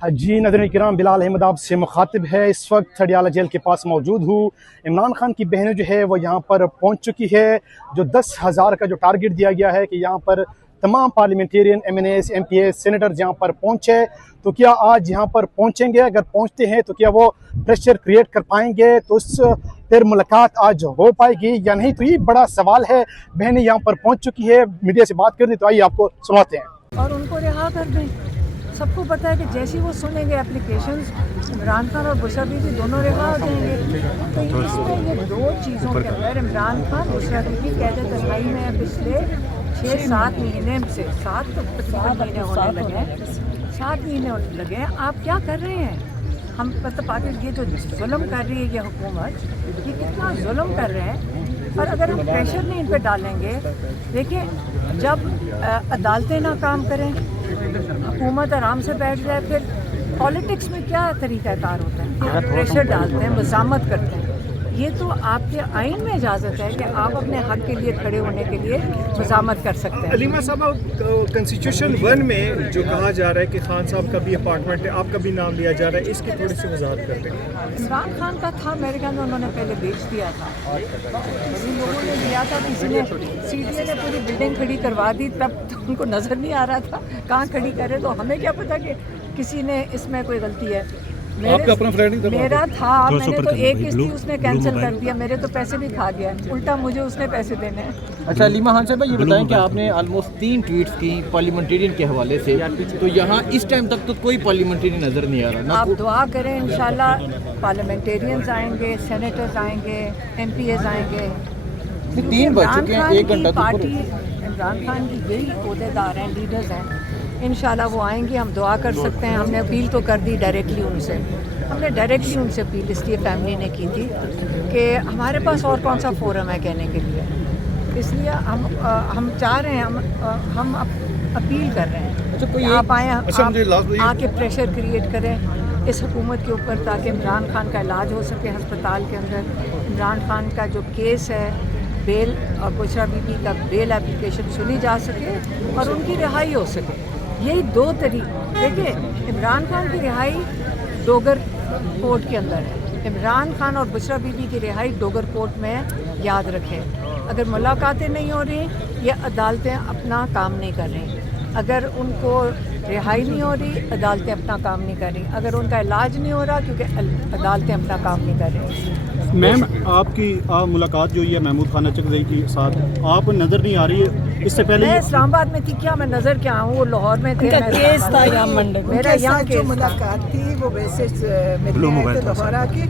جی ناظرین کرام، بلال احمد آپ سے مخاطب ہے. اس وقت تھڈیالہ جیل کے پاس موجود ہوں. عمران خان کی بہنیں جو ہے وہ یہاں پر پہنچ چکی ہے. جو 10,000 کا جو ٹارگٹ دیا گیا ہے کہ یہاں پر تمام parliamentarian M N As M P As senators یہاں پر پہنچے، تو کیا آج یہاں پر پہنچیں گے؟ اگر پہنچتے ہیں تو کیا وہ پریشر کریٹ کر پائیں گے؟ تو اس پھر ملاقات آج ہو پائے گی یا نہیں؟ تو یہ بڑا سوال ہے. بہنیں یہاں پر پہنچ چکی ہے، میڈیا سے بات کر دی، تو آئیے آپ کو سناتے ہیں. اور ان کو رہا کر دیں. سب کو پتہ ہے کہ جیسے وہ سنیں گے اپلیکیشنز، عمران خان اور بشرا بی بی دونوں رہا ہو جائیں گے. تو اس میں یہ دو چیزوں کے اندر عمران خان بشرا بی بی قید تنہائی میں پچھلے 6-7 مہینے سے 7 مہینے ہونے لگے ہیں. 7 مہینے ہونے لگے ہیں. آپ کیا کر رہے ہیں؟ ہم پاکستان یہ جو ظلم کر رہی ہے یہ حکومت، یہ کتنا ظلم کر رہے ہیں. اور اگر ہم پریشر نہیں ان پہ ڈالیں گے، دیکھیں جب عدالتیں نہ کام کریں، حکومت آرام سے بیٹھ جائے، پھر پالیٹکس میں کیا طریقہ کار ہوتا ہے؟ پریشر ڈالتے ہیں، مزاحمت کرتے ہیں. یہ تو آپ کے آئین میں اجازت ہے کہ آپ اپنے حق کے لیے کھڑے ہونے کے لیے مزاحمت کر سکتے ہیں. علیمہ صاحب، کنسٹیٹیوشن 1 میں جو کہا جا رہا ہے کہ خان صاحب کا بھی اپارٹمنٹ ہے، آپ کا بھی نام لیا جا رہا ہے، اس کی تھوڑی سی وضاحت کرتے ہیں. عمران خان کا تھا امریکہ میں، انہوں نے پہلے بیچ دیا تھا. ان لوگوں نے لیا تھا، کسی نے سی ڈی اے نے پوری بلڈنگ کھڑی کروا دی، تب تو ان کو نظر نہیں آ رہا تھا کہاں کھڑی کرے. تو ہمیں کیا پتا کہ کسی نے اس میں کوئی غلطی ہے. میرا تھا، میں نے تو ایک قسط اس نے کینسل کر دیا، میرے تو پیسے بھی کھا گیا، الٹا مجھے اس نے پیسے دینے ہیں. اچھا علیمہ خان صاحب، یہ بتائیں کہ آپ نے آلموسٹ 3 ٹویٹس کی پارلیمنٹیرین کے حوالے سے، تو یہاں اس ٹائم تک تو کوئی پارلیمنٹیرین نظر نہیں آ رہا. آپ دعا کریں، انشاءاللہ پارلیمنٹیرینز آئیں گے، سینیٹرز آئیں گے، ایم پی ایز آئیں گے. 3 بج چکے ہیں، 1 گھنٹہ پارٹی عمران خان کی یہی عہدیدار ہیں، لیڈرز ہیں. انشاءاللہ وہ آئیں گے، ہم دعا کر سکتے ہیں. ہم نے اپیل تو کر دی ڈائریکٹلی ان سے، اپیل اس لیے فیملی نے کی تھی کہ ہمارے پاس اور کون سا فورم ہے کہنے کے لیے. اس لیے ہم چاہ رہے ہیں، ہم اپیل کر رہے ہیں کہ آپ آئیں، آ کے پریشر کریٹ کریں اس حکومت کے اوپر، تاکہ عمران خان کا علاج ہو سکے ہسپتال کے اندر. عمران خان کا جو کیس ہے بیل اور بشرا بی بی کا بیل اپلیکیشن سنی جا سکے اور ان کی رہائی ہو سکے. یہی 2 طریقے. دیکھیں، عمران خان کی رہائی ڈوگر کورٹ کے اندر ہے. عمران خان اور بشرا بی بی کی رہائی ڈوگر کورٹ میں ہے. یاد رکھیں، اگر ملاقاتیں نہیں ہو رہی یا عدالتیں اپنا کام نہیں کر رہی، اگر ان کو رہائی نہیں ہو رہی، عدالتیں اپنا کام نہیں کر رہی، اگر ان کا علاج نہیں ہو رہا کیونکہ عدالتیں اپنا کام نہیں کر رہی. میم، آپ کی ملاقات جو ہے محمود خانہ چکزئی کے ساتھ آپ نظر نہیں آ رہی ہے. اس سے پہلے میں اسلام آباد میں تھی، کیا میں نظر کیا ہوں؟ وہ لاہور میں تھے. میرا یہاں جو ملاقات تھی وہ ویسے ملنے آئے تھے لاہورہ کی،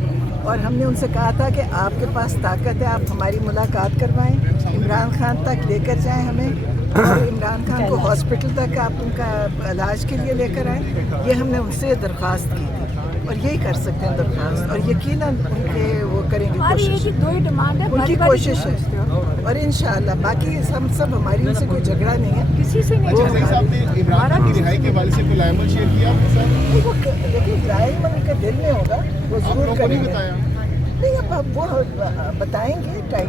اور ہم نے ان سے کہا تھا کہ آپ کے پاس طاقت ہے، آپ ہماری ملاقات کروائیں، عمران خان تک لے کر جائیں ہمیں، اور عمران خان کو ہاسپٹل تک آپ ان کا علاج کے لیے لے کر آئیں. یہ ہم نے ان سے درخواست کی تھی، اور یہی کر سکتے ہیں درخواست، اور یقیناً ان کے وہ کریں گے کوشش. ان کی کوشش ہے، اور انشاءاللہ باقی ہم سب ہماری ان سے کوئی جھگڑا نہیں ہے، کسی سے نہیں جھگڑا. عمران کی رہائی کے حوالے سے کوئی لائے عمل شیئر کیا آپ کے ساتھ؟ لیکن لائے عمل کے دل میں ہوگا، وہ ضرور کریں گے. نہیں، اب وہ بتائیں گے ٹائم،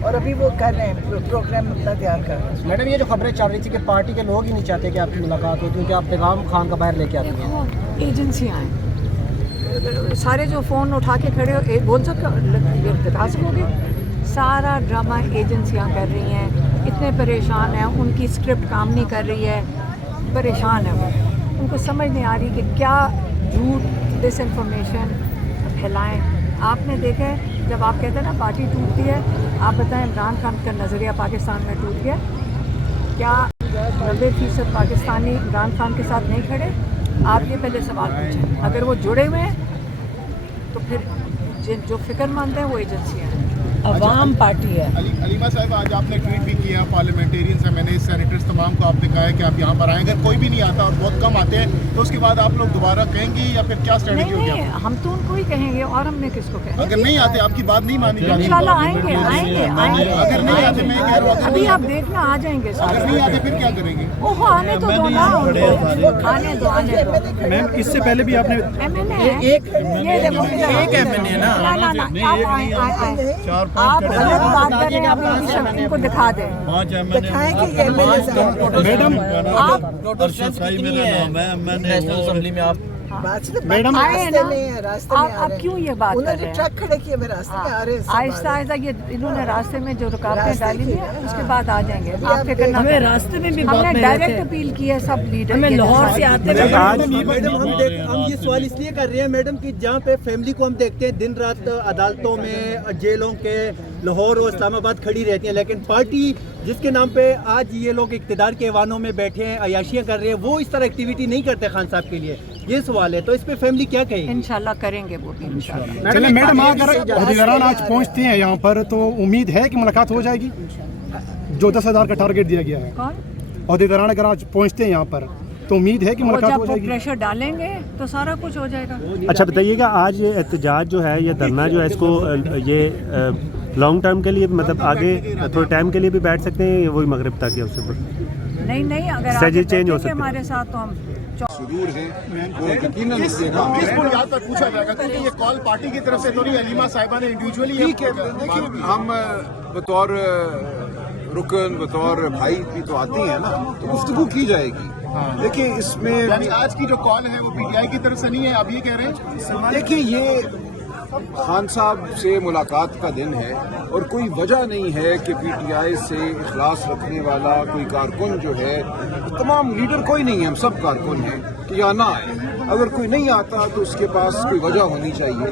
اور ابھی وہ کر رہے ہیں پروگرام اپنا تیار کر رہے ہیں. میڈم، یہ جو خبریں چل رہی تھی کہ پارٹی کے لوگ ہی نہیں چاہتے کہ آپ کی ملاقات ہو کیونکہ آپ پیغام خان کا باہر لے کے آتے ہیں. ایجنسیاں ہیں، سارے جو فون اٹھا کے کھڑے ہو بول بتا سکو گے. سارا ڈرامہ ایجنسیاں کر رہی ہیں. اتنے پریشان ہیں، ان کی اسکرپٹ کام نہیں کر رہی ہے، پریشان ہے وہ. ان کو سمجھ نہیں آ رہی کہ کیا جھوٹ ڈس انفارمیشن پھیلائیں. آپ نے دیکھا ہے جب آپ کہتے ہیں نا پارٹی ٹوٹتی ہے، آپ بتائیں عمران خان کا نظریہ پاکستان میں ٹوٹ گیا کیا؟ 90% پاکستانی عمران خان کے ساتھ نہیں کھڑے. آپ یہ پہلے سوال پوچھیں. اگر وہ جڑے ہوئے ہیں تو پھر جو فکر مند ہیں وہ ایجنسیاں ہیں، عوام پارٹی ہے. علیمہ صاحب، آج آپ نے ٹویٹ بھی کیا پارلیمنٹیرینز ایم این اے سینیٹرز تمام کو، آپ نے کہا ہے کہ آپ یہاں پر آئیں. اگر کوئی بھی نہیں آتا اور بہت کم آتے ہیں تو اس کے بعد آپ لوگ دوبارہ کہیں گے یا پھر کیا اسٹریٹجی ہوگی؟ نہیں، ہم تو ان کو ہی کہیں گے، اور ہم نے کس کو کہیں؟ اگر نہیں آتے آپ کی بات نہیں مانی جاتی. انشاءاللہ آئیں گے. اگر نہیں آتے میں کہہ رہا ہوں، ابھی آپ دیکھنا آ جائیں گے. اگر نہیں آتے پھر کیا کریں گے؟ وہ آنے تو دو نا، آنے دو. میم، اس سے پہلے بھی آپ نے ایم این اے ایک ایم این اے نا، آپ آئیں آپ غلط بات کر رہے ہیں. آپ ان کو دکھا دیں. دکھائیں کہ یہ میڈم آپ نیشنل اسمبلی میں آپ میڈم راستے میں ہیں، راستے میں آ آپ رہے ہیں. کیوں یہ بات انہوں کر نے رہے ہیں؟ ٹرک کھڑے کیے، میں راستے میں آ رہے ہیں. آہستہ آہستہ یہ انہوں نے راستے میں جو رکاوٹیں راستے ڈالی کی ہیں اس کے ہاں. بعد آ جائیں گے. ابھی آپ آپ فکر نہ ہمیں کریں. راستے میں بھی ہم بہت نے محنت ڈائریکٹ ہے. اپیل کی ہے سب لیڈر. ہمیں لاہور سے آتے ہیں میڈم ہم یہ سوال اس لیے کر رہے ہیں میڈم کہ جہاں پہ فیملی کو ہم دیکھتے ہیں دن رات عدالتوں میں، جیلوں کے، لاہور اور اسلام آباد کھڑی رہتی ہیں، لیکن پارٹی جس کے نام پہ آج یہ لوگ اقتدار کے ایوانوں میں بیٹھے ہیں، عیاشیاں کر رہے ہیں، وہ اس طرح ایکٹیویٹی نہیں کرتے خان صاحب کے لیے. یہ سوال ہے، تو اس پہ فیملی کیا کہے گی؟ انشاءاللہ کریں گے وہ بھی انشاءاللہ. چلیں میڈم اگر عہدیداران آج پہنچتے ہیں یہاں پر تو امید ہے کہ ملاقات ہو جائے گی جو 10,000 کا ٹارگیٹ دیا گیا ہے. کون؟ عہدیداران اگر آج پہنچتے ہیں یہاں پر تو امید ہے کہ وہ ملاقات جب ہو وہ جائے گی. پریشر ڈالیں گے تو سارا کچھ ہو جائے گا. اچھا بتائیے گا آج یہ احتجاج جو ہے یہ دھرنا جو ہے اس کو یہ لانگ ٹرم کے لیے مطلب آگے تھوڑے ٹائم کے لیے بھی بیٹھ سکتے ہیں، وہی مغرب تک ہے اس سے نہیں اگر اسٹریٹجی چینج ہو آپ سکتی ہے. ہمارے ساتھ تو ہم ضرور ہے وہ یقیناً اس بنیاد پر پوچھا جائے گا کیونکہ یہ کال پارٹی کی طرف سے تو نہیں، علیمہ صاحبہ نے انڈیویجولی. ٹھیک ہے، دیکھیے ہم بطور رکن بطور بھائی بھی تو آتے ہیں نا، تو گفتگو کی جائے گی. دیکھیے اس میں یعنی آج کی جو کال ہے وہ پی ٹی آئی کی طرف سے نہیں ہے، آپ یہ کہہ رہے ہیں؟ دیکھیے یہ خان صاحب سے ملاقات کا دن ہے اور کوئی وجہ نہیں ہے کہ پی ٹی آئی سے اخلاص رکھنے والا کوئی کارکن جو ہے، تمام لیڈر کوئی نہیں ہے، ہم سب کارکن ہیں، کہ یہاں نہ آئے. اگر کوئی نہیں آتا تو اس کے پاس کوئی وجہ ہونی چاہیے.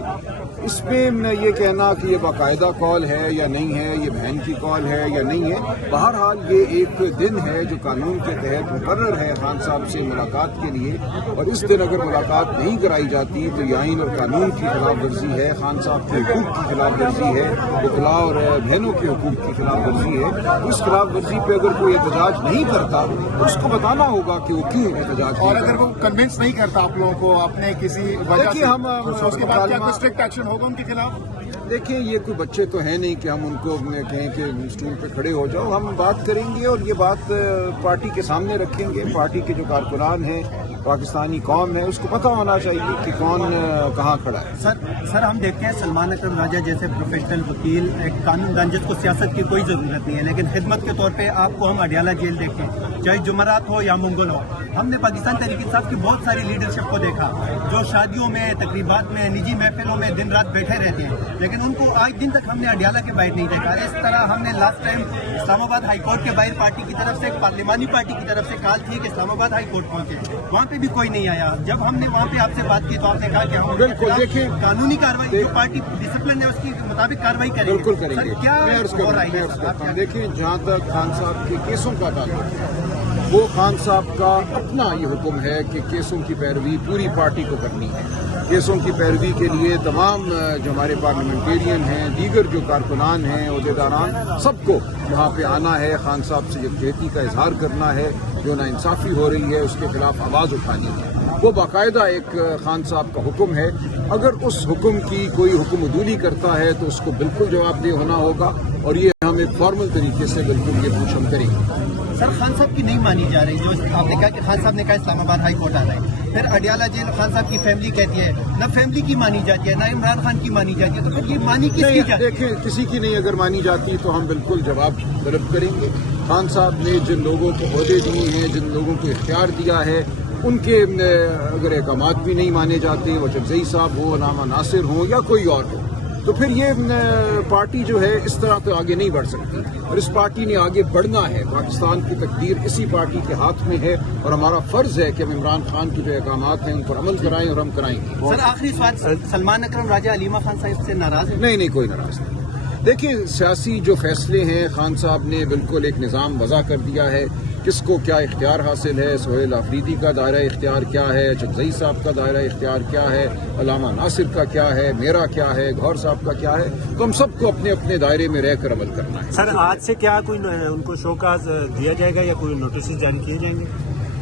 اس میں یہ کہنا کہ یہ باقاعدہ کال ہے یا نہیں ہے، یہ بہن کی کال ہے یا نہیں ہے، بہرحال یہ ایک دن ہے جو قانون کے تحت مقرر ہے خان صاحب سے ملاقات کے لیے، اور اس دن اگر ملاقات نہیں کرائی جاتی تو یہ آئین اور قانون کی خلاف ورزی ہے، خان صاحب کے حقوق کی خلاف ورزی ہے، وکلاء اور بہنوں کے حقوق کی خلاف ورزی ہے. اس خلاف ورزی پہ اگر کوئی احتجاج نہیں کرتا تو اس کو بتانا ہوگا کہ وہ کیوں احتجاج اور اگر وہ کنونس نہیں کرتا آپ لوگوں کو آپ نے کسی وجہ سے، ہم اس کے بعد کیا کوئی اسٹرکٹ ایکشن ہوگا ان کے خلاف؟ دیکھیں یہ کوئی بچے تو ہیں نہیں کہ ہم ان کو کہیں کہ اسٹول پہ کھڑے ہو جاؤ. ہم بات کریں گے اور یہ بات پارٹی کے سامنے رکھیں گے. پارٹی کے جو کارکنان ہیں، پاکستانی قوم ہے، اس کو پتہ ہونا چاہیے کہ کون کہاں کھڑا ہے. سر ہم دیکھتے ہیں سلمان اکرم راجہ جیسے پروفیشنل وکیل، ایک قانون دان جس کو سیاست کی کوئی ضرورت نہیں ہے، لیکن خدمت کے طور پہ آپ کو ہم اڈیالہ جیل دیکھیں، چاہے جمعرات ہو یا منگل ہو. ہم نے پاکستان تحریک انصاف کی بہت ساری لیڈرشپ کو دیکھا جو شادیوں میں، تقریبات میں، نجی محفلوں میں دن رات بیٹھے رہتے ہیں، لیکن ان کو آج دن تک ہم نے اڈیالہ کے باہر نہیں دیکھا. اس طرح ہم نے لاسٹ ٹائم اسلام آباد ہائی کورٹ کے باہر پارٹی کی طرف سے، پارلیمانی پارٹی کی طرف سے کال تھی کہ اسلام آباد ہائی کورٹ پہنچے، وہاں پہ بھی کوئی نہیں آیا. جب ہم نے وہاں پہ آپ سے بات کی تو آپ نے کہا کہ ہم بالکل دیکھیں قانونی کارروائی جو پارٹی ڈسپلن ہے اس کی مطابق کارروائی کریں گے. بالکل کریں گے. کیا میں عرض ہو رہا ہے؟ کرتا ہوں، دیکھیں جہاں تک خان صاحب کے کیسوں کا تعلق ہے، وہ خان صاحب کا اپنا یہ حکم ہے کہ کیسوں کی پیروی پوری پارٹی کو کرنی ہے. کیسوں کی پیروی کے لیے تمام جو ہمارے پارلیمنٹیرین ہیں، دیگر جو کارکنان ہیں، عہدیداران، سب کو وہاں پہ آنا ہے. خان صاحب سے یکجہتی کا اظہار کرنا ہے، جو ناانصافی ہو رہی ہے اس کے خلاف آواز اٹھانی ہے. وہ باقاعدہ ایک خان صاحب کا حکم ہے. اگر اس حکم کی کوئی حکم عدولی کرتا ہے تو اس کو بالکل جواب دہ ہونا ہوگا، اور یہ ہم ایک فارمل طریقے سے بالکل یہ پوچھ ہم کریں گے. سر خان صاحب کی نہیں مانی جا رہی، جو آپ نے کہا کہ خان صاحب نے کہا اسلام آباد ہائی کورٹ آنا ہے، پھر اڈیالہ جیل خان صاحب کی فیملی کہتی ہے، نہ فیملی کی مانی جاتی ہے، نہ عمران خان کی مانی جاتی ہے، تو پھر یہ مانی کس کی جاتی ہے؟ دیکھیں کسی کی نہیں اگر مانی جاتی تو ہم بالکل جواب طلب کریں گے. خان صاحب نے جن لوگوں کو عہدے دیے ہیں، جن لوگوں کو اختیار دیا ہے، ان کے اگر احکامات بھی نہیں مانے جاتے، وہ چکزئی صاحب ہو، علامہ ناصر ہوں یا کوئی اور ہو، تو پھر یہ پارٹی جو ہے اس طرح تو آگے نہیں بڑھ سکتی. اور اس پارٹی نے آگے بڑھنا ہے. پاکستان کی تقدیر اسی پارٹی کے ہاتھ میں ہے، اور ہمارا فرض ہے کہ ہم عمران خان کے جو احکامات ہیں ان پر عمل کرائیں، اور ہم کرائیں گے. سر آخری سوال، سلمان اکرم راجہ علیمہ خان صاحب سے ناراض ہے؟ نہیں کوئی ناراض نہیں. دیکھیں سیاسی جو فیصلے ہیں خان صاحب نے بالکل ایک نظام وضع کر دیا ہے، کس کو کیا اختیار حاصل ہے. سہیل آفریدی کا دائرہ اختیار کیا ہے، چکزئی صاحب کا دائرہ اختیار کیا ہے، علامہ ناصر کا کیا ہے، میرا کیا ہے، گھور صاحب کا کیا ہے. تو ہم سب کو اپنے اپنے دائرے میں رہ کر عمل کرنا ہے. سر آج سے کیا کوئی ان کو شو کاز دیا جائے گا یا کوئی نوٹسز جاری کیے جائیں گے؟